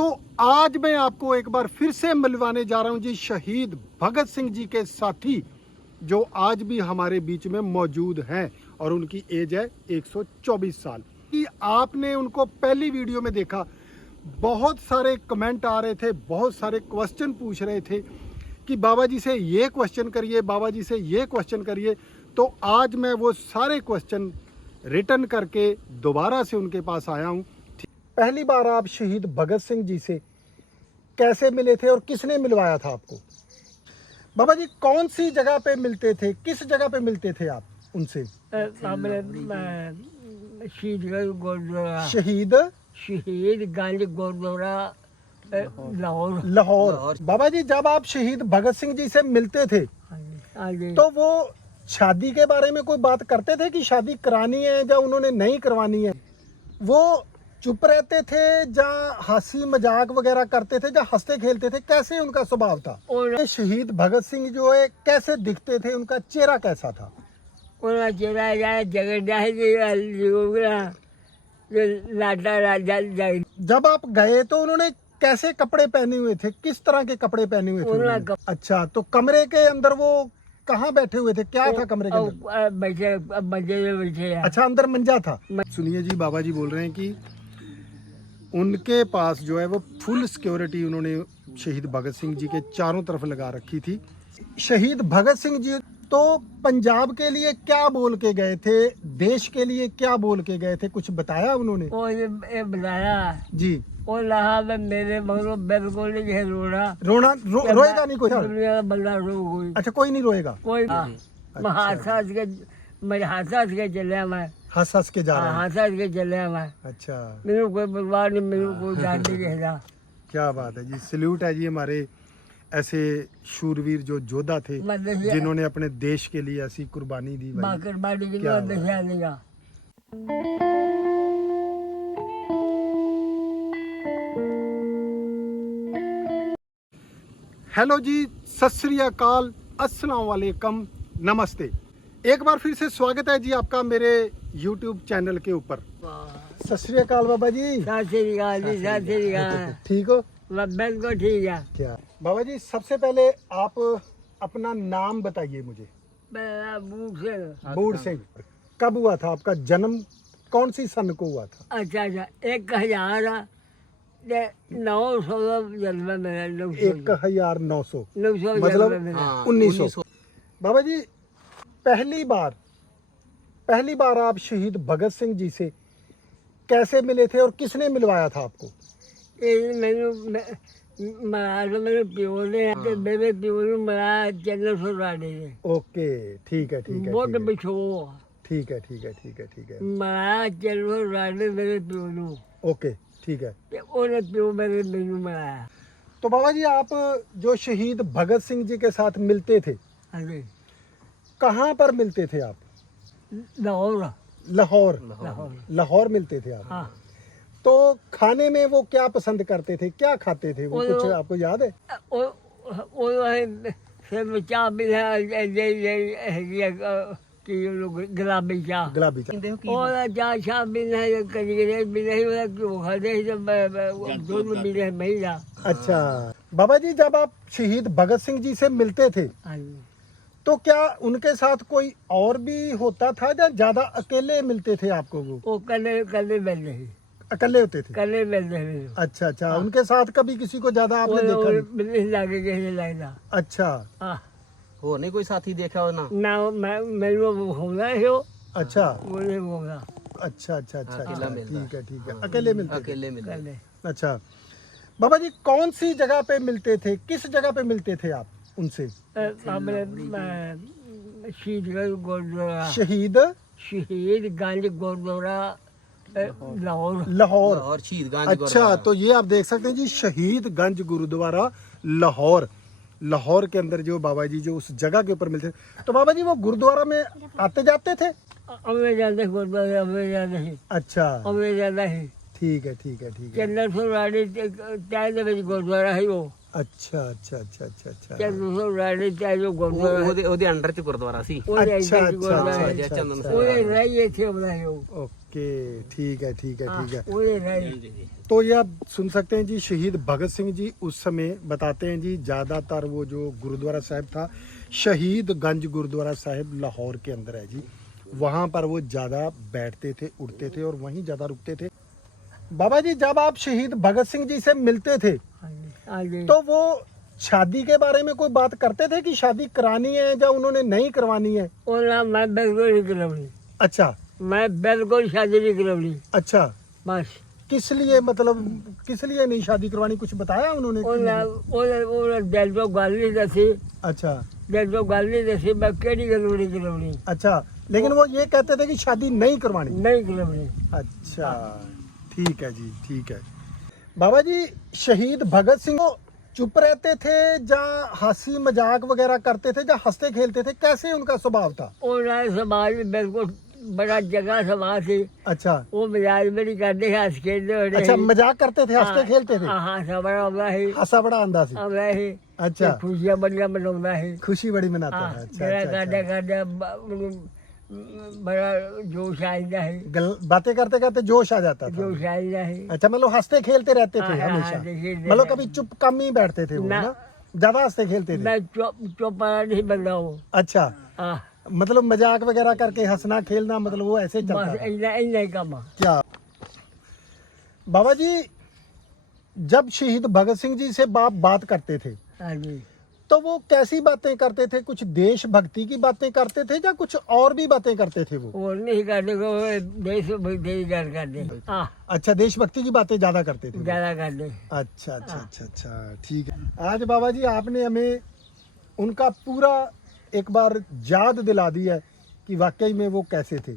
तो आज मैं आपको एक बार फिर से मिलवाने जा रहा हूं जी शहीद भगत सिंह जी के साथी, जो आज भी हमारे बीच में मौजूद हैं और उनकी एज है 124 साल। कि आपने उनको पहली वीडियो में देखा, बहुत सारे कमेंट आ रहे थे, बहुत सारे क्वेश्चन पूछ रहे थे कि बाबा जी से ये क्वेश्चन करिए, बाबा जी से ये क्वेश्चन करिए। तो आज मैं वो सारे क्वेश्चन रिटर्न करके दोबारा से उनके पास आया हूँ। पहली बार आप शहीद भगत सिंह जी से कैसे मिले थे और किसने मिलवाया था आपको? बाबा जी कौन सी जगह पे मिलते थे, किस जगह पे मिलते थे आप उनसे? शहीदगंज गुरुद्वारा लाहौर। बाबा जी जब आप शहीद भगत सिंह जी से मिलते थे तो वो शादी के बारे में कोई बात करते थे कि शादी करानी है या उन्होंने नहीं करवानी है? वो चुप रहते थे या हंसी मजाक वगैरह करते थे या हंसते खेलते थे? कैसे उनका स्वभाव था? और शहीद भगत सिंह जो है कैसे दिखते थे, उनका चेहरा कैसा था? उनका चेहरा जब आप गए तो उन्होंने कैसे कपड़े पहने हुए थे, किस तरह के कपड़े पहने हुए थे? अच्छा, तो कमरे के अंदर वो कहाँ बैठे हुए थे, क्या था कमरे के अंदर? बैठे। अच्छा, अंदर मंजा था। सुनिए जी, बाबा जी बोल रहे हैं कि उनके पास जो है वो फुल सिक्योरिटी उन्होंने शहीद भगत सिंह जी के चारों तरफ लगा रखी थी। शहीद भगत सिंह जी तो पंजाब के लिए क्या बोल के गए थे, देश के लिए क्या बोल के गए थे, कुछ बताया उन्होंने? ये बताया जी। और लहा में मेरे मगरों बिल्कुल नहीं है रोना रोएगा नहीं कोई? बंदा रो अच्छा, कोई नहीं रोएगा? कोई मैं हंस के चले मैं हंस के जा रहे हैं। हंस के चले मैं। अच्छा, मेरे कोई परवाह नहीं, मेरे कोई जान नहीं कहता। क्या बात है जी, सल्यूट है जी हमारे ऐसे शूरवीर जो योद्धा थे जिन्होंने अपने देश के लिए ऐसी कुर्बानी दी। हेलो जी, सत श्री अकाल, अस्सलाम वालेकुम, नमस्ते। एक बार फिर से स्वागत है जी आपका मेरे YouTube चैनल के ऊपर। सत श्री अकाल बाबा जी। सत श्री अकाल जी, सत श्री अकाल। ठीक हो? बिल्कुल ठीक है। क्या बाबा जी, सबसे पहले आप अपना नाम बताइए मुझे। बूढ़ सिंह। कब हुआ था आपका जन्म, कौन सी सन को हुआ था? अच्छा, 1900 जन्म मेरा। 1900 मतलब 1900। बाबा जी पहली बार आप शहीद भगत सिंह जी से कैसे मिले थे और किसने मिलवाया था आपको? मेरे प्यो ने, मेरे प्यो ने मराया चंद्र सुराने ने। ओके, ठीक है ठीक है बहुत ठीक है पिछो। ठीक है ठीक है ठीक है ठीक है। मराया चंद्र सुराने मेरे प्यो ने। ओके, ठीक है। उन्हें प्यो मेरे मराया। तो बाबा जी आप जो शहीद भगत सिंह जी के साथ मिलते थे, कहाँ पर मिलते थे आप? लाहौर मिलते थे आप। हाँ। तो खाने में वो क्या पसंद करते थे, क्या खाते थे वो, कुछ आपको याद है? चाह गुलाबी चाह और चाह भी नहीं, भी नहीं, क्यों खाते? अच्छा बाबा जी, जब आप शहीद भगत सिंह जी से मिलते थे तो क्या उनके साथ कोई और भी होता था या ज्यादा अकेले मिलते थे आपको? वो कले मिल रही, अकेले होते थे? कले मिल रही। अच्छा अच्छा, उनके साथ कभी किसी को ज्यादा आपने देखा नहीं? अच्छा, हो नहीं कोई साथी देखा हो ना? मेरे होना है हो। अच्छा, वो नहीं होगा। अच्छा अच्छा अच्छा, अकेला मिलता ठीक है ठीक है, अकेले मिलते थे। अकेले मिलते। अच्छा बाबा जी कौन सी जगह पे मिलते थे, किस जगह पे मिलते थे आप उनसे? शहीदगंज गुरुद्वारा लाहौर। शहीदगंज। अच्छा, तो ये आप देख सकते हैं जी, शहीदगंज गुरुद्वारा लाहौर के अंदर जो बाबा जी जो उस जगह के ऊपर मिलते थे। तो बाबा जी वो गुरुद्वारा में आते जाते थे? गुरुद्वारा। अच्छा, है। ठीक है ठीक है ठीक है। चंद्र सुरानी गुरुद्वारा है वो। अच्छा अच्छा अच्छा अच्छा अच्छा, चंद्र सुरानी जो गुरुद्वारा ਉਹਦੇ ਅੰਡਰ ਚ ਗੁਰਦੁਆਰਾ ਸੀ। अच्छा अच्छा अच्छा अच्छा, ਉਹ ਰਹੀ ਇੱਥੇ ਬਣਾਇਆ। ओके, ठीक है ठीक है ठीक है। पूरे नहीं तो ये आप सुन सकते हैं जी, शहीद भगत सिंह जी उस समय बताते हैं जी, ज़्यादातर वो जो गुरुद्वारा साहिब था, शहीद गंज गुरुद्वारा साहिब लाहौर के अंदर है जी, वहाँ पर वो ज़्यादा बैठते थे, उठते थे और वहीं ज़्यादा रुकते थे। बाबा जी, जब आप शहीद भगत सिंह जी से मिलते थे आगे तो वो शादी के बारे में कोई बात करते थे कि शादी करानी है या उन्होंने नहीं करवानी है? और ना मैं बिल्कुल नहीं करवनी, अच्छा मैं बिल्कुल शादी नहीं करवनी, अच्छा, बस। किस लिए, मतलब किस लिए नहीं शादी करवानी, कुछ बताया उन्होंने? और दिल तो गल नहीं दसी, अच्छा दिल तो गल नहीं दसी, मैं केड़ी गल नहीं करवनी, अच्छा, लेकिन वो ये कहते थे कि शादी नहीं करवानी। नहीं करवनी। अच्छा, ठीक है जी, ठीक है। बाबा जी, शहीद भगत सिंह वो चुप रहते थे या हंसी मजाक वगैरह करते थे या हंसते खेलते थे, कैसे उनका स्वभाव था? और ना समाज में बिल्कुल बड़ा जगह समाज थी, अच्छा वो मजाक में नहीं करते, हंस खेलते होते अच्छा, मजाक करते थे, हंसते खेलते थे, हाँ बड़ा आਉਂਦਾ है, हंसा बड़ा आंदा सी। आਉਂਦਾ है, अच्छा, खुशियां बड़ियां मनाਉਂਦਾ है। खुशी बड़ी मनाता है। अच्छा मेरा अच्छा, काटा अच्छा। काटा बड़ा जोश आ जाता है, बातें करते करते जोश आ जाता था। जोश आ जाता है। अच्छा, मतलब हंसते खेलते रहते थे हाँ, हाँ, हमेशा, हंसते खेलते मतलब रहते। कभी चुप कम ही बैठते थे वो, ना। ना ज्यादा हंसते खेलते थे। मैं चुप वाला नहीं बंदा हूँ। अच्छा, हाँ, मतलब मजाक वगैरह करके हंसना खेलना, मतलब वो ऐसे चलता बस था। इतना इतना ही काम है। क्या बाबा जी, जब शहीद भगत सिंह जी से बाप बात करते थे हाँ जी, तो वो कैसी बातें करते थे? कुछ देशभक्ति की बातें करते थे या कुछ और भी बातें करते थे वो? वो नहीं करते को देश भक्ति की गाल करते। हाँ, अच्छा, देशभक्ति की बातें ज्यादा करते थे वो। ज्यादा करते। अच्छा अच्छा अच्छा अच्छा, ठीक है। आज बाबा जी आपने हमें उनका पूरा एक बार याद दिला दिया है कि वाकई में वो कैसे थे।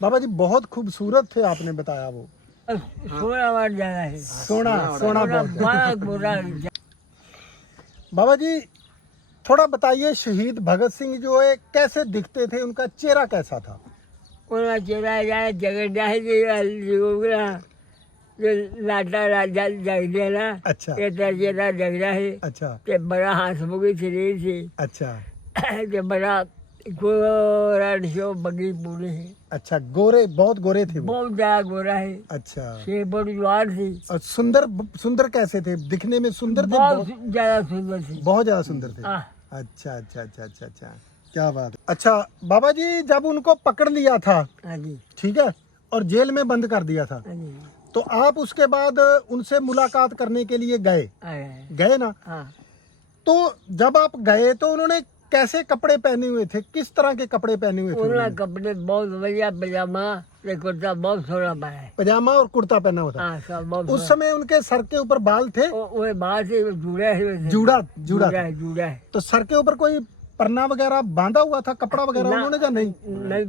बाबा जी बहुत खूबसूरत थे, आपने बताया वो। सोना वाट ज्यादा है, सोना सोना बहुत है। बड़ा बुरा। बाबा जी थोड़ा बताइए, शहीद भगत सिंह जो है कैसे दिखते थे, उनका चेहरा कैसा था? उनका चेहरा जाए जगह जाए जो लाटा राजा जग गया ना, अच्छा ये चेहरा जग रहा है, अच्छा के बड़ा हंसमुखी शरीर से, अच्छा के बड़ा गोरा शो बगी पूरी है, अच्छा, गोरे, बहुत गोरे थे वो। बहुत ज्यादा गोरा है, अच्छा, से बड़ी जवान थी, और सुंदर, सुंदर कैसे थे दिखने में? सुंदर थे, बहुत ज्यादा सुंदर थी। बहुत ज्यादा सुंदर थे। हाँ, अच्छा अच्छा अच्छा अच्छा अच्छा, क्या बात है। अच्छा बाबा जी, जब उनको पकड़ लिया था, हाँ जी, ठीक है, और जेल में बंद कर दिया था, हाँ जी, तो आप उसके बाद उनसे मुलाकात करने के लिए गए, आए, गए ना? हाँ, तो जब आप गए तो उन्होंने कैसे कपड़े पहने हुए थे, किस तरह के कपड़े पहने हुए थे? उनका उन्होंने कपड़े बहुत बढ़िया, पजामा ते कुर्ता बहुत सोना पाया है। पजामा और कुर्ता पहना हुआ था। हाँ, सब बहुत उस समय उनके सर के ऊपर बाल थे, वो बाहर से जुड़ा है, जूड़ा जूड़ा था। है, जुड़ा है। तो सर के ऊपर कोई परना वगैरह बांधा हुआ था, कपड़ा वगैरह ना, उन्होंने या नहीं? नहीं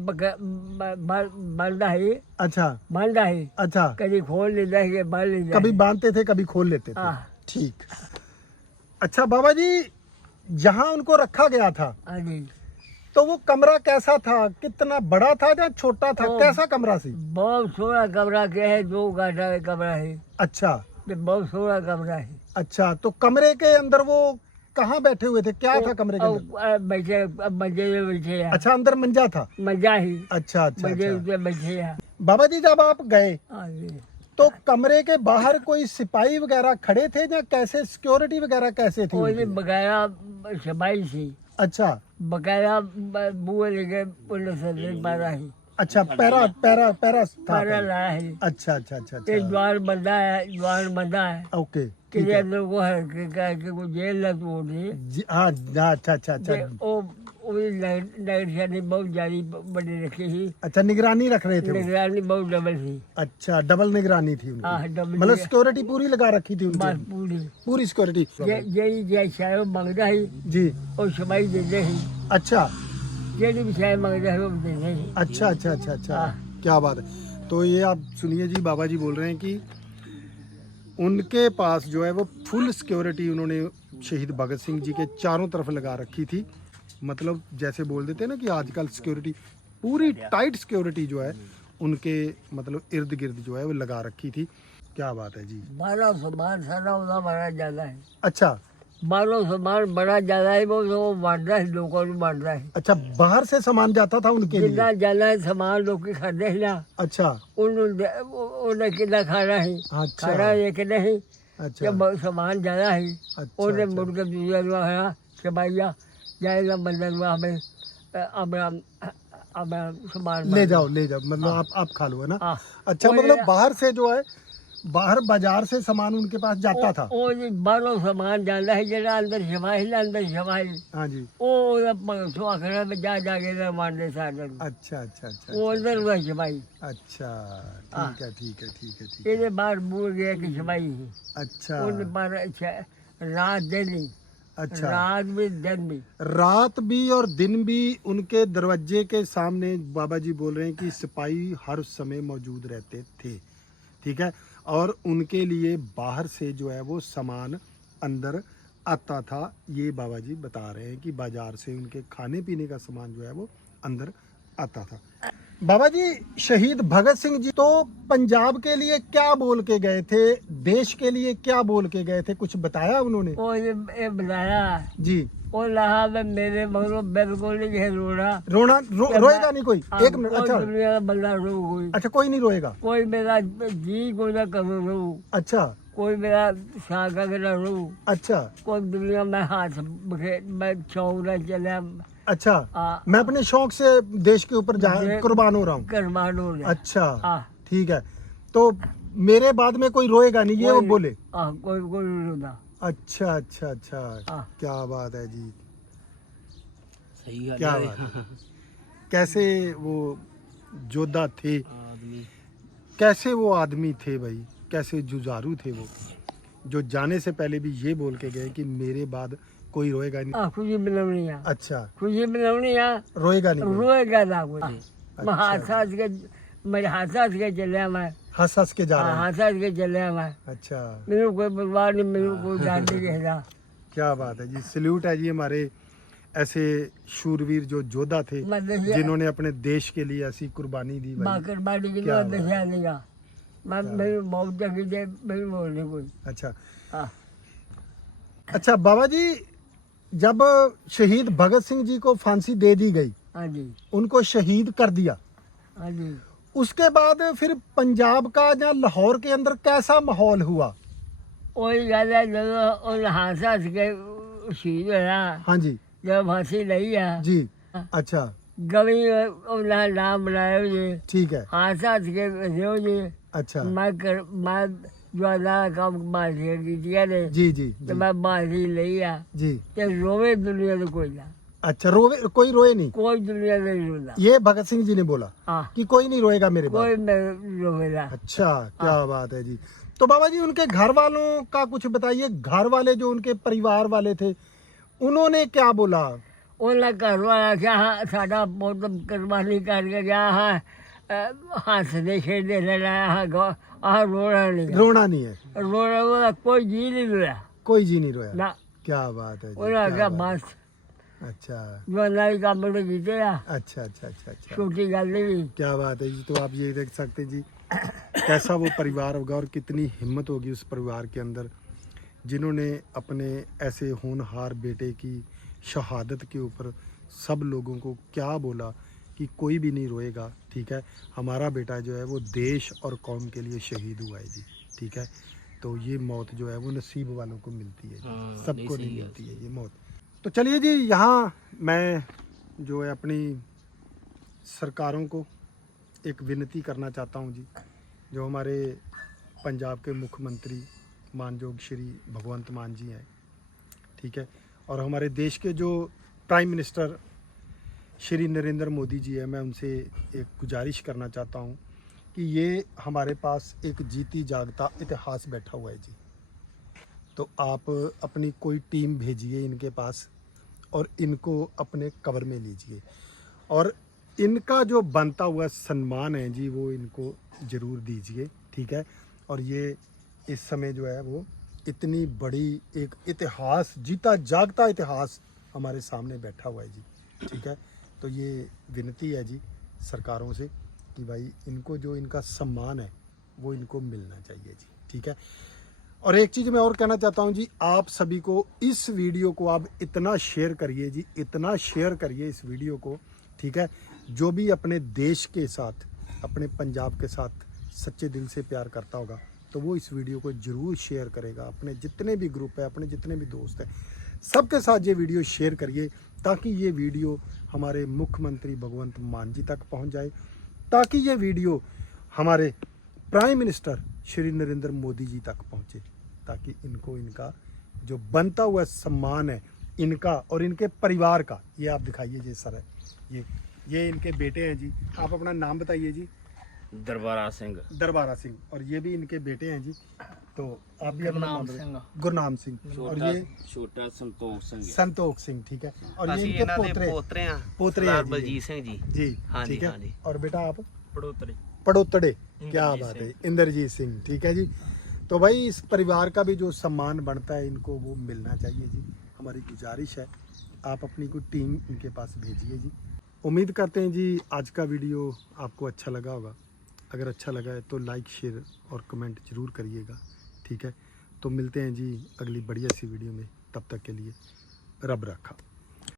बांधा है, अच्छा बांधा है, अच्छा, कभी खोल लेता है, बांध लेता कभी है। बांधते थे कभी खोल लेते थे। हाँ, ठीक। अच्छा बाबा जी, जहाँ उनको रखा गया था हाँ जी, तो वो कमरा कैसा था, कितना बड़ा था या छोटा था, ओ, कैसा कमरा सी? बहुत सोना कमरा के है, 2 गाठा का कमरा है, अच्छा ये बहुत सोना कमरा है। अच्छा, तो कमरे के अंदर वो कहाँ बैठे हुए थे, क्या था कमरे के अंदर? बैठे मजे में बैठे हैं। अच्छा, अंदर मंजा था। मजा ही, अच्छा अच्छा मजे अच्छा। से बैठे हैं। बाबा जी जब आप गए हाँ जी, तो कमरे के बाहर कोई सिपाही वगैरह खड़े थे या कैसे, सिक्योरिटी वगैरह कैसे थी वो उनकी? जी बकाया सफाई थी, अच्छा बकाया बुआ लेके पुलिस से पारा ही, अच्छा, पैरा पैरा पैरा था पारा पहले। लाया है। अच्छा अच्छा अच्छा ये अच्छा, द्वार बंदा है, द्वार बंदा है, ओके, कि ठीक है लोगों है कि कोई जेल न तोड़े। हाँ हाँ, अच्छा अच्छा अच्छा वो नगर बहुत जारी बड़ी रखी थी, अच्छा, निगरानी रख रहे थे वो। निगरानी बहुत डबल थी। अच्छा, डबल निगरानी थी हाँ, उनकी, डबल मतलब सिक्योरिटी पूरी लगा रखी थी बस उनकी, पूरी पूरी सिक्योरिटी। जेडी जय शायद मंगता ही जी, और सफाई देते ही, अच्छा जेडी भी शायद मंगता है वो देते ही। अच्छा अच्छा अच्छा अच्छा, हाँ। क्या बात है। तो ये आप सुनिए जी, बाबा जी बोल रहे हैं कि उनके पास जो है वो फुल सिक्योरिटी उन्होंने शहीद भगत सिंह जी के चारों तरफ लगा रखी थी। मतलब जैसे बोल देते हैं ना कि आजकल सिक्योरिटी, पूरी टाइट सिक्योरिटी जो है उनके मतलब इर्द गिर्द जो है वो लगा रखी थी। क्या बात है जी। 12 सारा उदा मारा जाता है। अच्छा, बाहरों सामान बड़ा ज्यादा है वो बांटता है लोगों को बांटता है अच्छा, बाहर से सामान जाता था उनके लिए। जितना ज्यादा सामान लोग खाते हैं ना अच्छा उन्हें कितना खाना है अच्छा खाना है कि नहीं अच्छा जब सामान ज्यादा है अच्छा उन्हें अच्छा। मुड़ के दूसरा जो है कि भैया जाएगा बंधन में हमें अपना अपना सामान ले जाओ मतलब हाँ। आप खा लो, है ना। हाँ। अच्छा, वो मतलब ये- बाहर से जो है, बाहर बाजार से सामान उनके पास जाता था। वो जी बाहरों सामान ज्यादा है जरा अंदर छपाई ना अंदर छपाई हाँ जी। वो सो आखिर में जा जाके इधर मारने से अच्छा अच्छा अच्छा वो अच्छा, उधर हुआ छपाई अच्छा हाँ। ठीक है ठीक है ठीक है ठीक है। ये बार भूल गया कि छपाई है अच्छा उन पर रात दिन ही अच्छा, रात भी दिन भी रात भी और दिन भी उनके दरवाजे के सामने बाबा जी बोल रहे हैं कि सिपाही हर समय मौजूद रहते थे, ठीक है। और उनके लिए बाहर से जो है वो सामान अंदर आता था। ये बाबा जी बता रहे हैं कि बाजार से उनके खाने पीने का सामान जो है वो अंदर आता था। बाबा जी, शहीद भगत सिंह जी तो पंजाब के लिए क्या बोल के गए थे, देश के लिए क्या बोल के गए थे, कुछ बताया उन्होंने? वो ये बताया जी। वो लहा में मेरे मगरों बिल्कुल नहीं है रोना रोएगा नहीं कोई? एक मिनट। अच्छा दुनिया का बंदा रो कोई अच्छा, कोई नहीं रोएगा। कोई मेरा जी कोई ना करो रो अच्छा कोई मेरा सागा के ना रो अच्छा कोई दुनिया में हाथ मैं चौक ना चले अच्छा, हाँ। मैं अपने शौक से देश के ऊपर कुर्बान हो रहा हूँ। कुर्बान हो जाए अच्छा हाँ। ठीक है, तो मेरे बाद में कोई रोएगा नहीं, ये वो बोले। कोई कोई नहीं रोता अच्छा अच्छा अच्छा, हाँ। क्या बात है जी, सही गल क्या है बात है। कैसे वो योद्धा थे, आदमी कैसे वो आदमी थे भाई, कैसे जुझारू थे वो, जो जाने से पहले भी ये बोल के गए कि मेरे बाद कोई रोएगा नहीं। खुशी मिलवनी है अच्छा, खुशी मिलवनी है रोएगा नहीं कोई। रोएगा ना कोई मैं अच्छा। हाथ के चले मैं हंस हंस के जा रहे हैं। हाथ के चले मैं अच्छा, मेरे कोई परिवार नहीं मेरे कोई जान नहीं कहता क्या बात है जी, सल्यूट है जी हमारे ऐसे शूरवीर जो योद्धा थे जिन्होंने अपने देश के लिए ऐसी कुर्बानी दी भाई। बाकर बाड़ी की क्या दशा देगा मैं मेरी बहुत जगह से मेरी बोलने कोई अच्छा हाँ अच्छा, बाबा जी जब शहीद भगत सिंह जी को फांसी दे दी गई, हाँ जी उनको शहीद कर दिया, हाँ जी उसके बाद फिर पंजाब का या लाहौर के अंदर कैसा माहौल हुआ? वही गल है जब उन हाथ के शहीद होया हाँ जी जब फांसी नहीं है जी। अच्छा गवी उन्हें नाम बनाया जी ठीक है। हाथ के रहो जी अच्छा मैं जो अल्लाह का बाजी की ने जी जी तो जी मैं बाजी नहीं आ जी। ते रोवे दुनिया में कोई ना अच्छा, रोवे कोई रोए नहीं? कोई दुनिया में नहीं रोता ये भगत सिंह जी ने बोला हाँ कि कोई नहीं रोएगा मेरे बाद। कोई नहीं रोवेगा अच्छा, क्या बात है जी। तो बाबा जी उनके घर वालों का कुछ बताइए, घर वाले जो उनके परिवार वाले थे उन्होंने क्या बोला? उन्हें घर वाला क्या साडा पुत कुर्बानी करके गया है हंसते खेलते रहना है रोना नहीं रोना नहीं है? रोना वाला कोई जी नहीं रोया कोई जी नहीं रोया? ना क्या बात है जी, उन्हें क्या क्या बात बस है। अच्छा जो अल्लाह की काम में जीते आ अच्छा अच्छा अच्छा अच्छा, छोटी गल नहीं क्या बात है जी। तो आप ये देख सकते हैं जी कैसा वो परिवार होगा और कितनी हिम्मत होगी उस परिवार के अंदर जिन्होंने अपने ऐसे होनहार बेटे की शहादत के ऊपर सब लोगों को क्या बोला कि कोई भी नहीं रोएगा, ठीक है, हमारा बेटा जो है वो देश और कौम के लिए शहीद हुआ है जी, ठीक है। तो ये मौत जो है वो नसीब वालों को मिलती है, हाँ, सबको नहीं नहीं सही है, मिलती है ये मौत। तो चलिए जी, यहाँ मैं जो है अपनी सरकारों को एक विनती करना चाहता हूँ जी, जो हमारे पंजाब के मुख्यमंत्री मानयोग श्री भगवंत मान जी हैं, ठीक है, और हमारे देश के जो प्राइम मिनिस्टर श्री नरेंद्र मोदी जी है, मैं उनसे एक गुजारिश करना चाहता हूँ कि ये हमारे पास एक जीती जागता इतिहास बैठा हुआ है जी, तो आप अपनी कोई टीम भेजिए इनके पास और इनको अपने कवर में लीजिए और इनका जो बनता हुआ सम्मान है जी वो इनको ज़रूर दीजिए, ठीक है। और ये इस समय जो है वो इतनी बड़ी एक इतिहास, जीता जागता इतिहास हमारे सामने बैठा हुआ है जी, ठीक है। तो ये विनती है जी सरकारों से कि भाई इनको जो इनका सम्मान है वो इनको मिलना चाहिए जी, ठीक है। और एक चीज़ मैं और कहना चाहता हूँ जी, आप सभी को इस वीडियो को आप इतना शेयर करिए जी, इतना शेयर करिए इस वीडियो को, ठीक है। जो भी अपने देश के साथ, अपने पंजाब के साथ सच्चे दिल से प्यार करता होगा तो वो इस वीडियो को ज़रूर शेयर करेगा। अपने जितने भी ग्रुप है, अपने जितने भी दोस्त हैं, सबके साथ ये वीडियो शेयर करिए, ताकि ये वीडियो हमारे मुख्यमंत्री भगवंत मान जी तक पहुँच जाए, ताकि ये वीडियो हमारे प्राइम मिनिस्टर श्री नरेंद्र मोदी जी तक पहुँचे, ताकि इनको इनका जो बनता हुआ सम्मान है इनका और इनके परिवार का, ये आप दिखाइए जी सर, है ये इनके बेटे हैं जी। आप अपना नाम बताइए जी। दरबारा सिंह। दरबारा सिंह। और ये भी इनके बेटे हैं जी, तो आप भी अपना नाम बताइए। गुरनाम सिंह। और ये छोटा संतोख सिंह। संतोख सिंह, ठीक है। और ये ਅਸੀਂ इनके ਇਹਨਾਂ ਦੇ पोतरे ਪੋਤਰੇ ਆ पोतरे ਸਰਦਾਰ हैं ਬਲਜੀਤ ਸਿੰਘ जी जी, हाँ ठीक जी, है। हाँ जी। और बेटा आप पड़ोतरे। पड़ोतड़े, क्या इंद्रजीत बात है, सिंह। इंद्रजीत सिंह, ठीक है जी। तो भाई इस परिवार का भी जो सम्मान बनता है इनको वो मिलना चाहिए जी। हमारी गुजारिश है, आप अपनी कोई टीम इनके पास भेजिए जी। उम्मीद करते हैं जी आज का वीडियो आपको अच्छा लगा होगा। अगर अच्छा लगा है तो लाइक, शेयर और कमेंट ज़रूर करिएगा, ठीक है। तो मिलते हैं जी अगली बढ़िया सी वीडियो में, तब तक के लिए रब रखा।